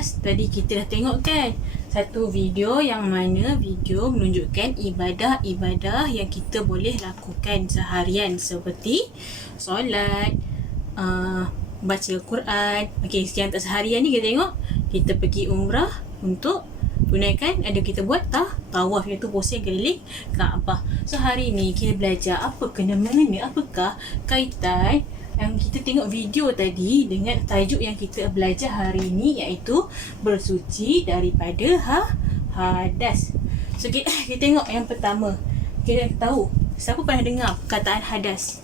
hadas, tadi kita dah tengok kan satu video yang mana video menunjukkan ibadah-ibadah yang kita boleh lakukan seharian seperti solat, baca Quran. Okey, sekian tak seharian ni kita tengok kita pergi umrah untuk tunaikan, ada kita buat tawaf, iaitu pusing keliling Kaabah. So hari ni kita belajar apa kena mengena, apakah kaitan yang kita tengok video tadi dengan tajuk yang kita belajar hari ini, iaitu bersuci daripada hadas. So kita tengok yang pertama. Kita tahu, siapa pernah dengar perkataan hadas?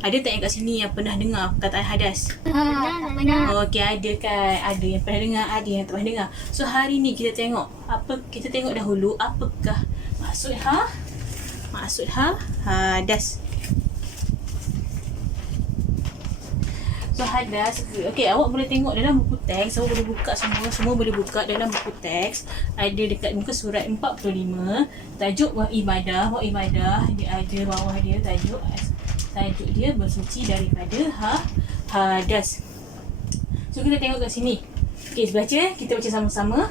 Ada tak yang kat sini yang pernah dengar perkataan hadas? Pernah. Okey, ada kan? Ada yang pernah dengar, ada yang tak pernah dengar. So hari ni kita tengok kita tengok dahulu apakah maksud hadas. So hadas, okey, awak boleh tengok dalam buku teks, awak boleh buka semua boleh buka dalam buku teks. Ada dekat muka surat 45, tajuk ibadah dia ada bawah dia tajuk dia bersuci daripada hadas. So kita tengok kat sini. Okey, kita baca sama-sama.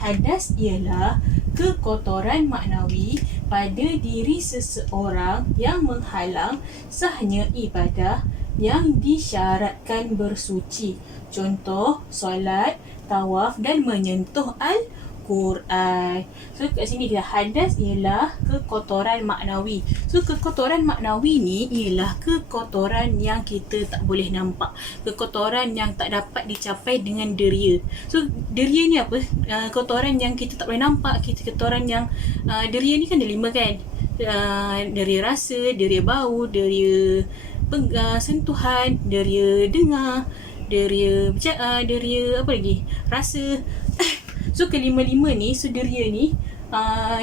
Hadas ialah kekotoran maknawi pada diri seseorang yang menghalang sahnya ibadah yang disyaratkan bersuci. Contoh, solat, tawaf dan menyentuh Al-Quran. So kat sini dia hadas ialah kekotoran maknawi. So kekotoran maknawi ni ialah kekotoran yang kita tak boleh nampak, kekotoran yang tak dapat dicapai dengan deria. So deria ni apa? Kotoran yang kita tak boleh nampak, kotoran yang deria ni kan ada 5 kan. Deria rasa, deria bau, deria sentuhan, deria dengar, deria apa lagi? Rasa. So kelima-lima ni, so deria ni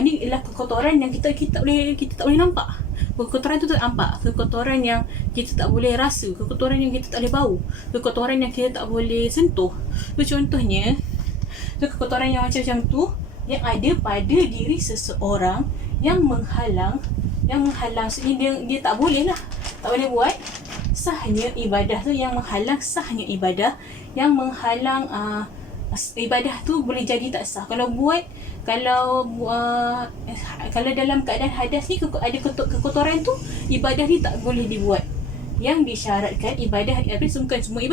ni ialah kekotoran yang kita tak boleh nampak. Kekotoran tu tak nampak, kekotoran yang kita tak boleh rasa, kekotoran yang kita tak boleh bau, kekotoran yang kita tak boleh sentuh. So contohnya, so kekotoran yang macam tu yang ada pada diri seseorang yang menghalang so dia tak boleh lah, tak boleh buat sahnya ibadah tu, yang menghalang sahnya ibadah, yang menghalang ibadah tu boleh jadi tak sah. Kalau dalam keadaan hadas ni ada kekotoran tu, ibadah ni tak boleh dibuat. Yang disyaratkan ibadah, bukan semua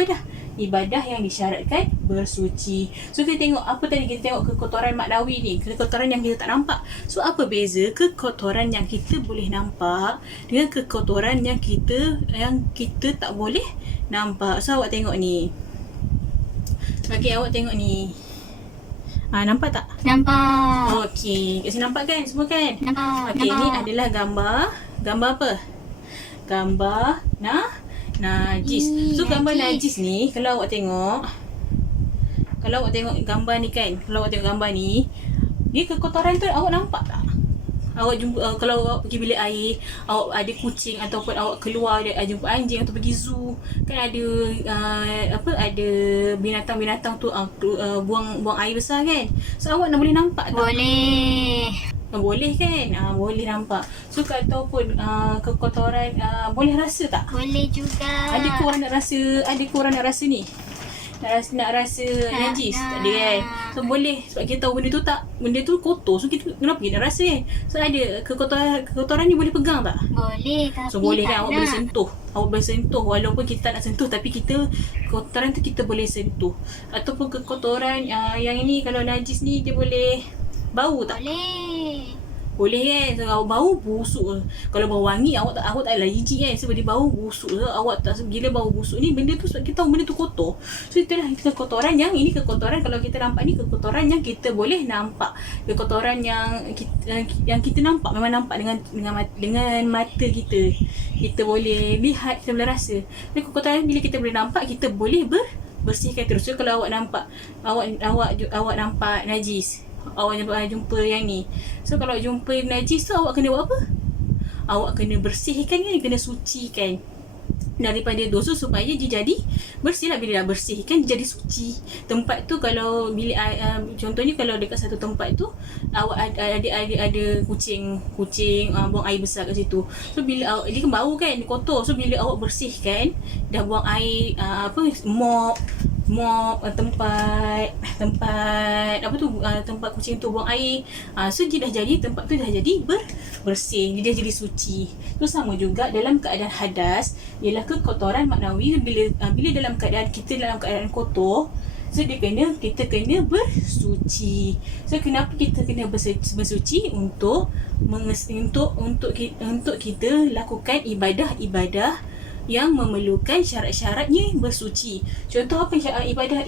ibadah yang disyaratkan bersuci. So kita tengok apa tadi, kita tengok kekotoran maknawi ni, kekotoran yang kita tak nampak. So apa beza kekotoran yang kita boleh nampak dengan kekotoran yang kita tak boleh nampak? So awak tengok ni. Okey, awak tengok ni. Nampak tak? Nampak. Okey, kat sini nampak kan semua kan? Nampak. Okey, ni adalah gambar apa? Gambar najis. So gambar najis ni, kalau awak tengok gambar ni kan, kalau awak tengok gambar ni, dia kekotoran tu awak nampak tak? Awak jumpa, kalau awak pergi bilik air, awak ada kucing ataupun awak keluar jumpa anjing atau pergi zoo, kan ada ada binatang-binatang tu buang air besar kan. So awak nak boleh nampak tak? Boleh kan? Boleh nampak. So ataupun kekotoran boleh rasa tak? Boleh juga. Ada korang nak rasa ni? Nak rasa najis? Tak ada kan? So boleh, sebab kita tahu benda tu kotor. So kita kenapa kita nak rasa kan? So ada kekotoran ni boleh pegang tak? Boleh, tapi so boleh kan? tak Awak boleh sentuh walaupun kita tak nak sentuh, tapi kekotoran tu kita boleh sentuh. Ataupun kekotoran yang ini, kalau najis ni dia boleh bau tak? Boleh kan? So, awak bau busuk. Kalau bau wangi awak tak adalah jijik kan, sebab dia bau busuk. So, awak tak, bila bau busuk ni benda tu, sebab kita tahu benda tu kotor. So itulah kekotoran yang ini, kekotoran kalau kita nampak ni kekotoran yang kita boleh nampak. Kekotoran yang kita nampak, memang nampak dengan mata kita. Kita boleh lihat, kita boleh rasa. Dan kekotoran bila kita boleh nampak, kita boleh bersihkan terus. So kalau awak nampak awak nampak najis, awak jumpa yang ni. So kalau jumpa najis tu, awak kena buat apa? Awak kena bersihkan kan, kena sucikan daripada dosa supaya dia jadi bersih lah. Bila dah bersih kan, dia jadi suci. Tempat tu kalau bilik contohnya kalau dekat satu tempat tu awak ada kucing buang air besar kat situ. So bila dia kan bau kan, dia kotor. So bila awak bersihkan, dah buang air mop, mop, tempat apa tu, tempat kucing tu buang air. So dia dah jadi, tempat tu dah jadi bersih, dia dah jadi suci. Tu sama juga dalam keadaan hadas, ialah kekotoran maknawi. Bila dalam keadaan kita dalam keadaan kotor, so kita kena bersuci. So kenapa kita kena bersuci? Untuk kita lakukan ibadah-ibadah yang memerlukan syarat-syaratnya bersuci. Contoh apa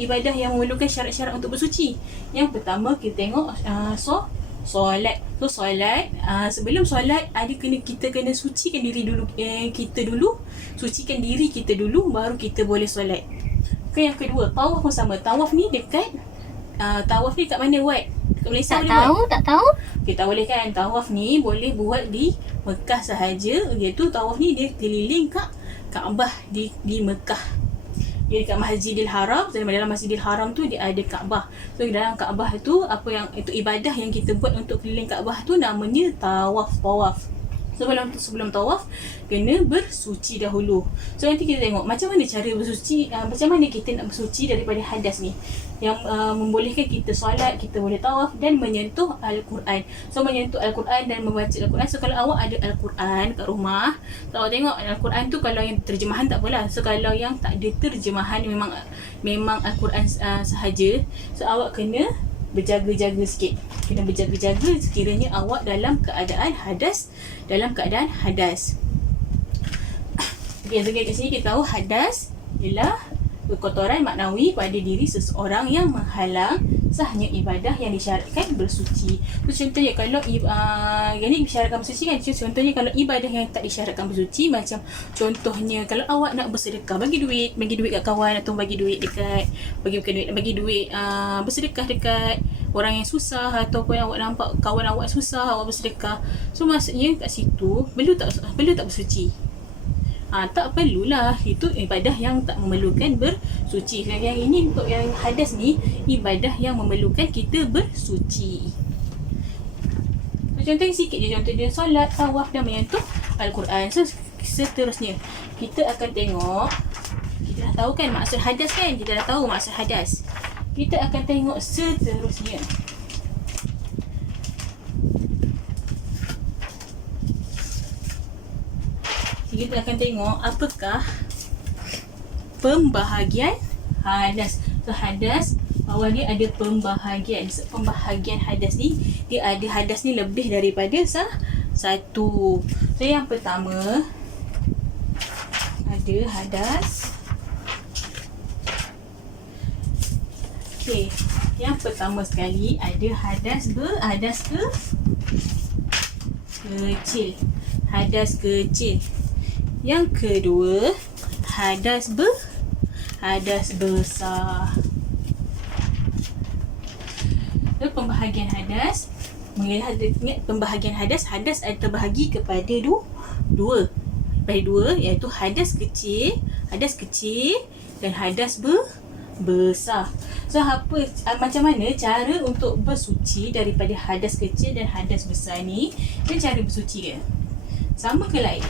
ibadah yang memerlukan syarat-syarat untuk bersuci? Yang pertama kita tengok solat. So solat, sebelum solat kita kena sucikan diri dulu, sucikan diri kita dulu, baru kita boleh solat. Yang kedua, tawaf pun sama. Tawaf ni kat mana buat? Dekat Malaysia Tak tahu. Kita boleh kan, tawaf ni boleh buat di Mekah sahaja. Iaitu tawaf ni dia keliling Kaabah di Mekah. Dia dekat Masjidil Haram. Dalam Masjidil Haram tu dia ada Kaabah. So dalam Kaabah tu, itu ibadah yang kita buat untuk keliling Kaabah tu namanya tawaf. Sebelum tawaf kena bersuci dahulu. So nanti kita tengok macam mana cara bersuci, macam mana kita nak bersuci daripada hadas ni, yang membolehkan kita solat, kita boleh tawaf dan menyentuh Al-Quran. So menyentuh Al-Quran dan membaca Al-Quran. So kalau awak ada Al-Quran kat rumah, so awak tengok Al-Quran tu, kalau yang terjemahan tak apalah. So kalau yang tak ada terjemahan, memang Al-Quran sahaja, so awak kena berjaga-jaga sikit. Kena berjaga-jaga sekiranya awak dalam keadaan hadas. Okay, so kat sini kita tahu hadas ialah kekotoran maknawi pada diri seseorang yang menghalang sahnya ibadah yang disyaratkan bersuci. So contohnya kalau yang disyaratkan bersuci kan, contohnya kalau ibadah yang tak disyaratkan bersuci, macam contohnya kalau awak nak bersedekah, bagi duit kat kawan, atau bagi duit bersedekah dekat orang yang susah, ataupun awak nampak kawan awak susah, awak bersedekah. So maksudnya kat situ perlu tak bersuci? Tak perlulah. Itu ibadah yang tak memerlukan bersuci. Yang ini, untuk yang hadas ni, ibadah yang memerlukan kita bersuci. So, contohnya sikit je. Contoh dia solat, tawaf dan menyentuh Al-Quran. So seterusnya kita akan tengok, kita dah tahu kan maksud hadas kan? Kita dah tahu maksud hadas. Kita akan tengok seterusnya. Kita akan tengok apakah pembahagian hadas. So hadas, bawah ni ada pembahagian. Pembahagian hadas ni, dia ada hadas ni lebih daripada satu. So yang pertama ada hadas. Okey, yang pertama sekali ada hadas kecil. Hadas kecil. Yang kedua, hadas besar. So, pembahagian hadas, ingat pembahagian hadas ada terbahagi kepada dua, iaitu hadas kecil dan hadas besar. So macam mana cara untuk bersuci daripada hadas kecil dan hadas besar ni, dan cara bersuci dia sama ke lain?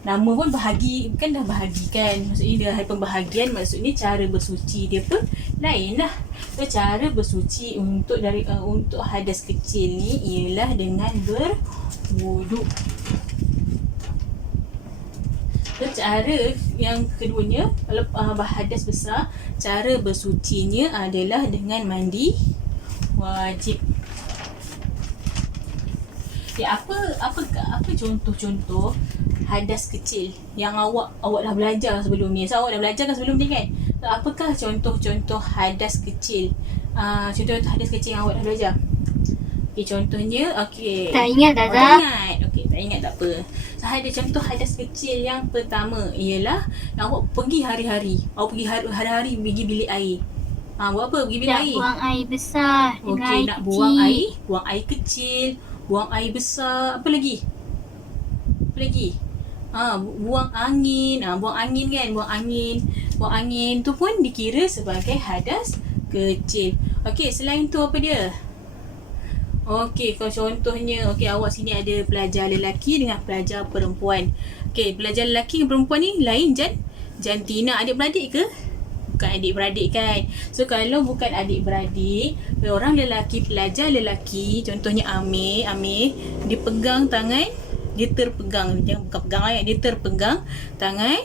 Nama pun bahagi, kan dah bahagikan, maksudnya dia ada pembahagian, maksudnya cara bersuci dia pun lain lah. So cara bersuci untuk hadas kecil ni ialah dengan berwuduk. So cara yang keduanya, kalau hadas besar, cara bersucinya adalah dengan mandi wajib. Apa contoh-contoh hadas kecil yang awak dah belajar sebelum ni? So awak dah belajar kan sebelum ni kan? So, apakah contoh-contoh hadas kecil? Contoh hadas kecil yang awak dah belajar. Okay, contohnya, tak ingat tak ingat tak apa. So ada contoh hadas kecil yang pertama ialah awak pergi hari-hari. Awak pergi hari-hari pergi bilik air. Buat apa? Pergi bilik air. Buang air besar. Okey, nak buang air kecil, buang air besar, apa lagi? Buang angin kan, buang angin tu pun dikira sebagai hadas kecil. Okey, selain tu apa dia? Okey, kalau contohnya, awak sini ada pelajar lelaki dengan pelajar perempuan. Okey, pelajar lelaki dan perempuan ni lain jantina, adik-beradik ke? bukan adik-beradik kan. So kalau bukan adik-beradik, orang lelaki, pelajar lelaki, contohnya Amir, dia pegang tangan, dia terpegang, jangan bukan pegang ayat, dia terpegang tangan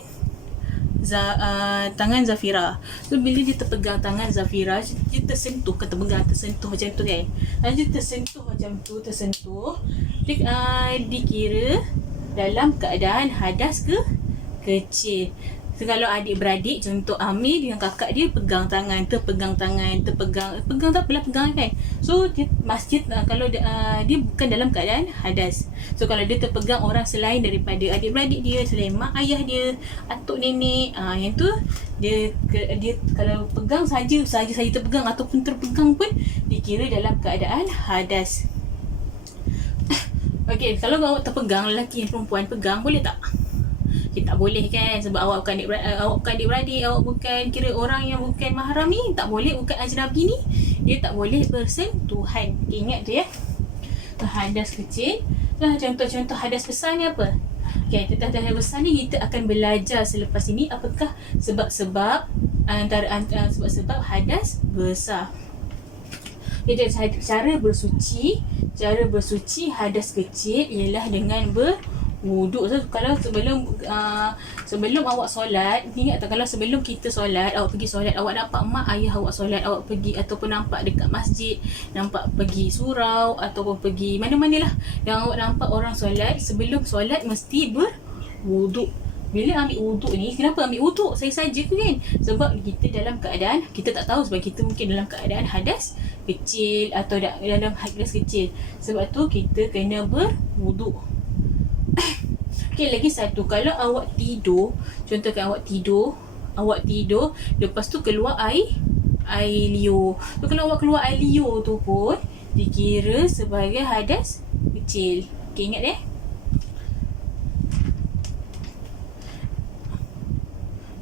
tangan Zafira. So bila dia terpegang tangan Zafira, dia tersentuh, kata pegang, tersentuh macam tu kan. Dia tersentuh macam tu, dia dikira dalam keadaan hadas kecil. So, kalau adik-beradik, contoh Amir dengan kakak dia pegang tangan, terpegang, pegang tak apalah pegang kan. So dia masjid, kalau dia bukan dalam keadaan hadas. So kalau dia terpegang orang selain daripada adik-beradik dia, selain mak ayah dia, atuk nenek, yang tu dia kalau pegang saja terpegang ataupun terpegang pun dikira dalam keadaan hadas. Okey, kalau awak terpegang, lelaki dan perempuan pegang, boleh tak? Kita tak boleh kan, sebab awak bukan adik-beradik, awak bukan kira orang yang bukan mahram ni, tak boleh, bukan ajnabi ni, dia tak boleh bersentuhan. Ingat tu ya. Hadas kecil. Contoh-contoh hadas besar ni apa? Okay, tentang hadas besar ni kita akan belajar selepas ini apakah sebab-sebab antara sebab-sebab hadas besar. Okay, cara bersuci hadas kecil ialah dengan wuduk. So kalau sebelum awak solat, ingat tak, kalau sebelum kita solat, awak pergi solat, awak nampak mak ayah awak solat, awak pergi ataupun nampak dekat masjid, nampak pergi surau ataupun pergi mana-manalah yang awak nampak orang solat, sebelum solat mesti berwuduk. Bila ambil wuduk ni, kenapa ambil wuduk? Saya saja ke kan? Sebab kita dalam keadaan, kita tak tahu, sebab kita mungkin dalam keadaan hadas kecil atau dalam hadas kecil. Sebab tu kita kena berwuduk. Okay, lagi satu, kalau awak tidur, contohkan awak tidur, lepas tu keluar air liur. So kalau awak keluar air liur tu pun dikira sebagai hadas kecil. Okay, ingat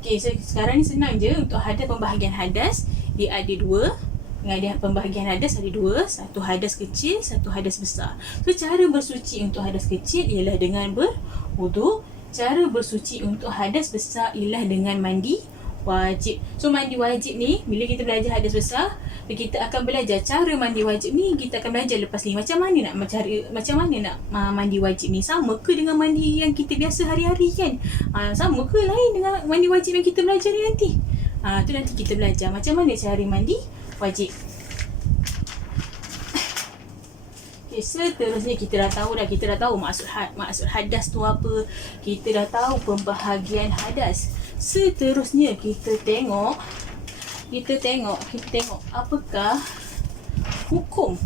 Okay, so sekarang ni senang je untuk hadas, pembahagian hadas dia ada dua. Dengan pembahagian hadas ada dua, satu hadas kecil, satu hadas besar. So cara bersuci untuk hadas kecil ialah dengan berwuduk. Cara bersuci untuk hadas besar ialah dengan mandi wajib. So mandi wajib ni, bila kita belajar hadas besar, kita akan belajar cara mandi wajib ni, kita akan belajar lepas ni macam mana nak mandi wajib ni. Sama ke dengan mandi yang kita biasa hari-hari kan? Sama ke lain dengan mandi wajib yang kita belajar ni nanti? Tu nanti kita belajar macam mana cara mandi wajib. Okay, seterusnya kita dah tahu maksud hadas tu apa. Kita dah tahu pembahagian hadas. Seterusnya kita tengok apakah hukum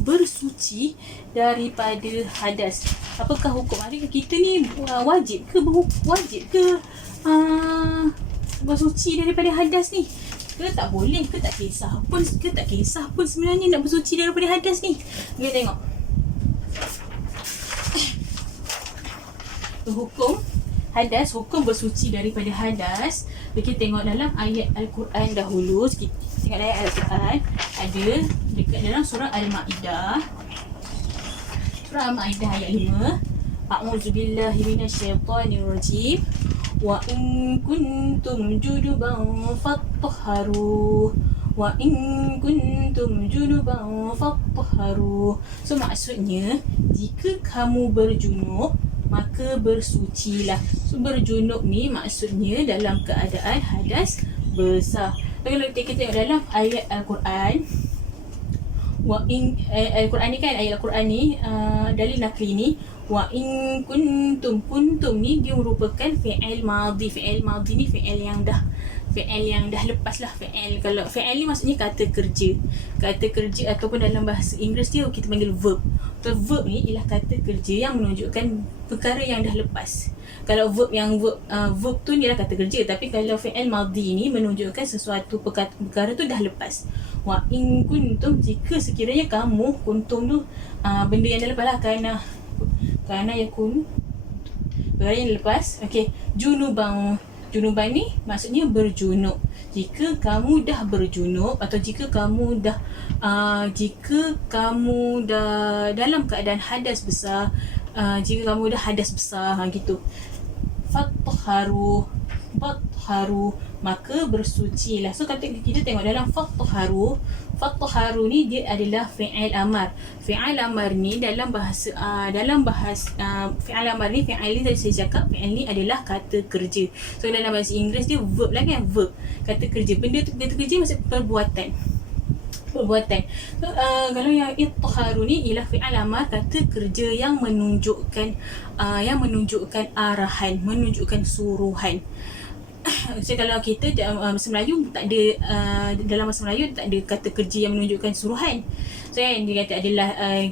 bersuci daripada hadas. Apakah hukum? Adakah kita ni wajib ke bersuci daripada hadas ni? Ke tak boleh, ke tak kisah pun sebenarnya nak bersuci daripada hadas ni. Kita tengok hukum bersuci daripada hadas. Kita tengok dalam ayat Al-Quran dahulu. Kita tengok ayat Al-Quran ada dekat dalam surah Al-Ma'idah. Surah Al-Ma'idah ayat 5. A'udzubillahi minasyaitonirrajim. Wa in kuntum junuban fattahharu. So maksudnya, jika kamu berjunub, maka bersucilah. So berjunub ni maksudnya dalam keadaan hadas besar. Kalau kita tengok dalam ayat Al-Quran, Al-Quran ni kan, ayat Al-Quran ni dalil nakli ni, wa in kuntum ni dia merupakan fi'il madhi. Fi'il madhi ni fi'il yang dah lepas lah. Kalau fi'il ni maksudnya kata kerja ataupun dalam bahasa Inggeris dia kita panggil verb. So verb ni ialah kata kerja yang menunjukkan perkara yang dah lepas. Kalau verb tu ialah kata kerja, tapi kalau fi'il madhi ni menunjukkan sesuatu perkara tu dah lepas. Wa in kuntum, jika sekiranya kamu, kuntum tu benda yang dah lepas lah, kerana yakun, perkara yang lepas. Okey, junuban ni maksudnya berjunub. Jika kamu dah berjunub atau jika kamu dah dalam keadaan hadas besar, jika kamu dah hadas besar gitu. Fattahharu. fatharu, maka bersucilah. So kata kita tengok dalam fatharu ni dia adalah fi'il amar. Fi'il amar ni dalam bahasa fi'il amar ni, fi'il ni tadi saya cakap, fi'il ni adalah kata kerja. So dalam bahasa Inggeris dia verb lah kan, verb, kata kerja. Benda tu, kata kerja maksud perbuatan. So, kalau yang itharu ni ialah fi'il amar, kata kerja yang menunjukkan arahan, menunjukkan suruhan. So kalau kita bahasa Melayu tak ada, dalam bahasa Melayu tak ada kata kerja yang menunjukkan suruhan. So yang dia kata adalah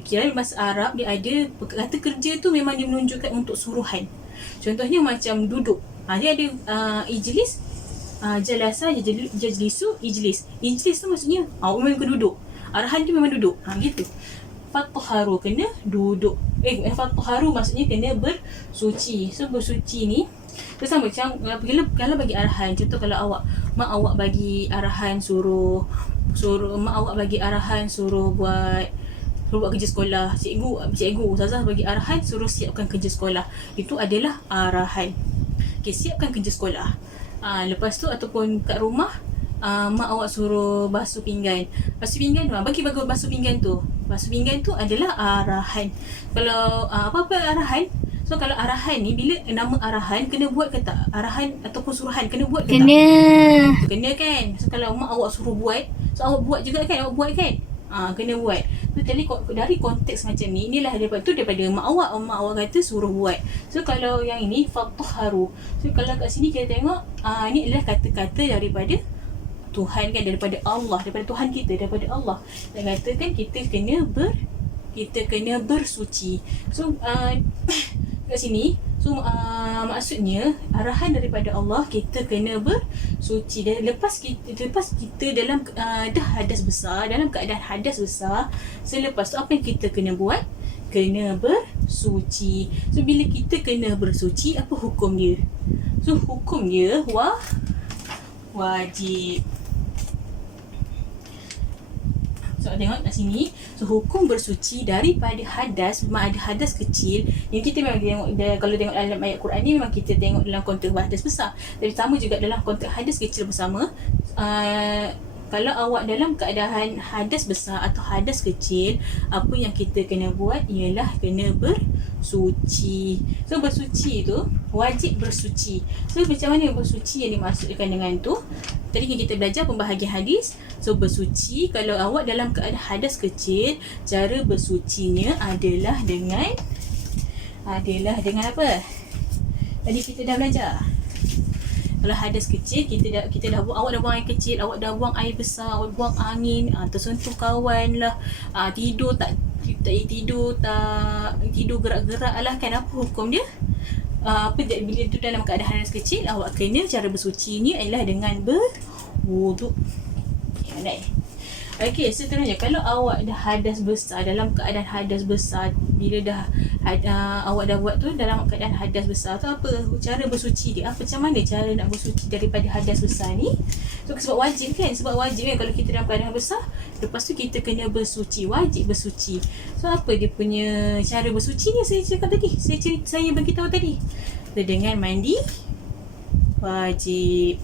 kira bahasa Arab dia ada kata kerja tu memang dia menunjukkan untuk suruhan. Contohnya macam duduk, dia ada ijlis, jalasa, jajlisu, ijlis. Ijlis tu maksudnya memang kena duduk, arahan dia memang duduk, gitu. Fatharu kena duduk, fatharu maksudnya kena bersuci. So bersuci ni tu sama macam kalau bagi arahan. Contoh kalau mak awak bagi arahan suruh mak awak bagi arahan suruh buat kerja sekolah, cikgu ustazah bagi arahan suruh siapkan kerja sekolah, itu adalah arahan. Okay, siapkan kerja sekolah. Lepas tu ataupun kat rumah, mak awak suruh basuh pinggan. Basuh pinggan tu, bagi basuh pinggan tu. Basuh pinggan tu adalah arahan. Kalau apa-apa arahan. So kalau arahan ni, bila nama arahan kena buat ke tak? Arahan ataupun suruhan kena buat ke tak? Kena kan? So kalau mak awak suruh buat, so awak buat juga kan? Awak buat kan? Kena buat. So dari konteks macam ni, inilah daripada mak awak kata suruh buat. So kalau yang ini fatharu. So kalau kat sini kita tengok, ni adalah kata-kata daripada Tuhan kan, daripada Allah, daripada Tuhan kita, daripada Allah. Dan katakan kita kena bersuci. So kat sini, so maksudnya arahan daripada Allah, kita kena bersuci. Dan lepas kita dalam dah hadas besar, dalam keadaan hadas besar, selepas tu apa yang kita kena buat? Kena bersuci. So bila kita kena bersuci, apa hukum dia? So hukum dia wajib. So tengok kat sini. So hukum bersuci daripada hadas, memang ada hadas kecil yang kita memang tengok kalau tengok dalam ayat Quran ni, memang kita tengok dalam konteks hadas besar. Tapi sama juga dalam konteks hadas kecil bersama. Kalau awak dalam keadaan hadas besar atau hadas kecil, apa yang kita kena buat ialah kena bersuci. So bersuci tu wajib bersuci. So macam mana bersuci yang dimaksudkan dengan tu? Tadi kita belajar pembahagian hadis. So bersuci, kalau awak dalam keadaan hadas kecil, cara bersucinya adalah dengan apa? Tadi kita dah belajar. Kalau hadas kecil, kita dah buang, awak dah buang air kecil, awak dah buang air besar, awak buang angin, tersentuh kawan lah, tidur gerak-gerak lah kan, apa hukum dia? Bila tu dalam keadaan hadas kecil, awak kena, cara bersucinya ialah dengan berwuduk. Okey, seterusnya kalau awak dah hadas besar, dalam keadaan hadas besar, bila dah awak dah buat tu dalam keadaan hadas besar tu, apa cara bersuci dia? Macam mana cara nak bersuci daripada hadas besar ni? So sebab wajib kan, kalau kita dalam keadaan besar, lepas tu kita kena bersuci, wajib bersuci. So apa dia punya cara bersuci ni? Saya cakap tadi, saya beritahu tadi, dengan mandi wajib.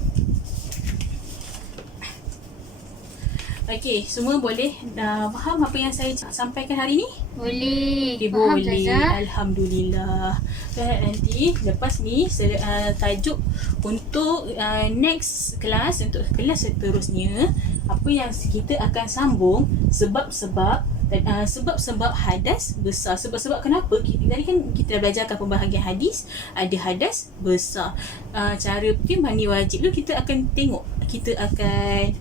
Okey, semua boleh faham apa yang saya sampaikan hari ni? Boleh. Faham, boleh. Alhamdulillah. So, nanti lepas ni tajuk untuk next kelas, untuk kelas seterusnya, apa yang kita akan sambung sebab-sebab hadas besar. Sebab kenapa? Tadi kan kita dah belajarkan pembahagian hadis, ada hadas besar. Cara mandi wajib tu kita akan tengok, kita akan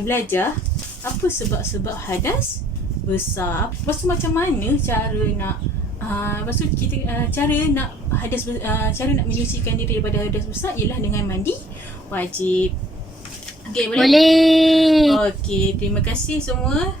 belajar apa sebab-sebab hadas besar. Lepas tu macam mana cara nak lepas tu kita cara nak menyucikan diri daripada hadas besar ialah dengan mandi wajib. Okey, boleh? Boleh. Okey, terima kasih semua.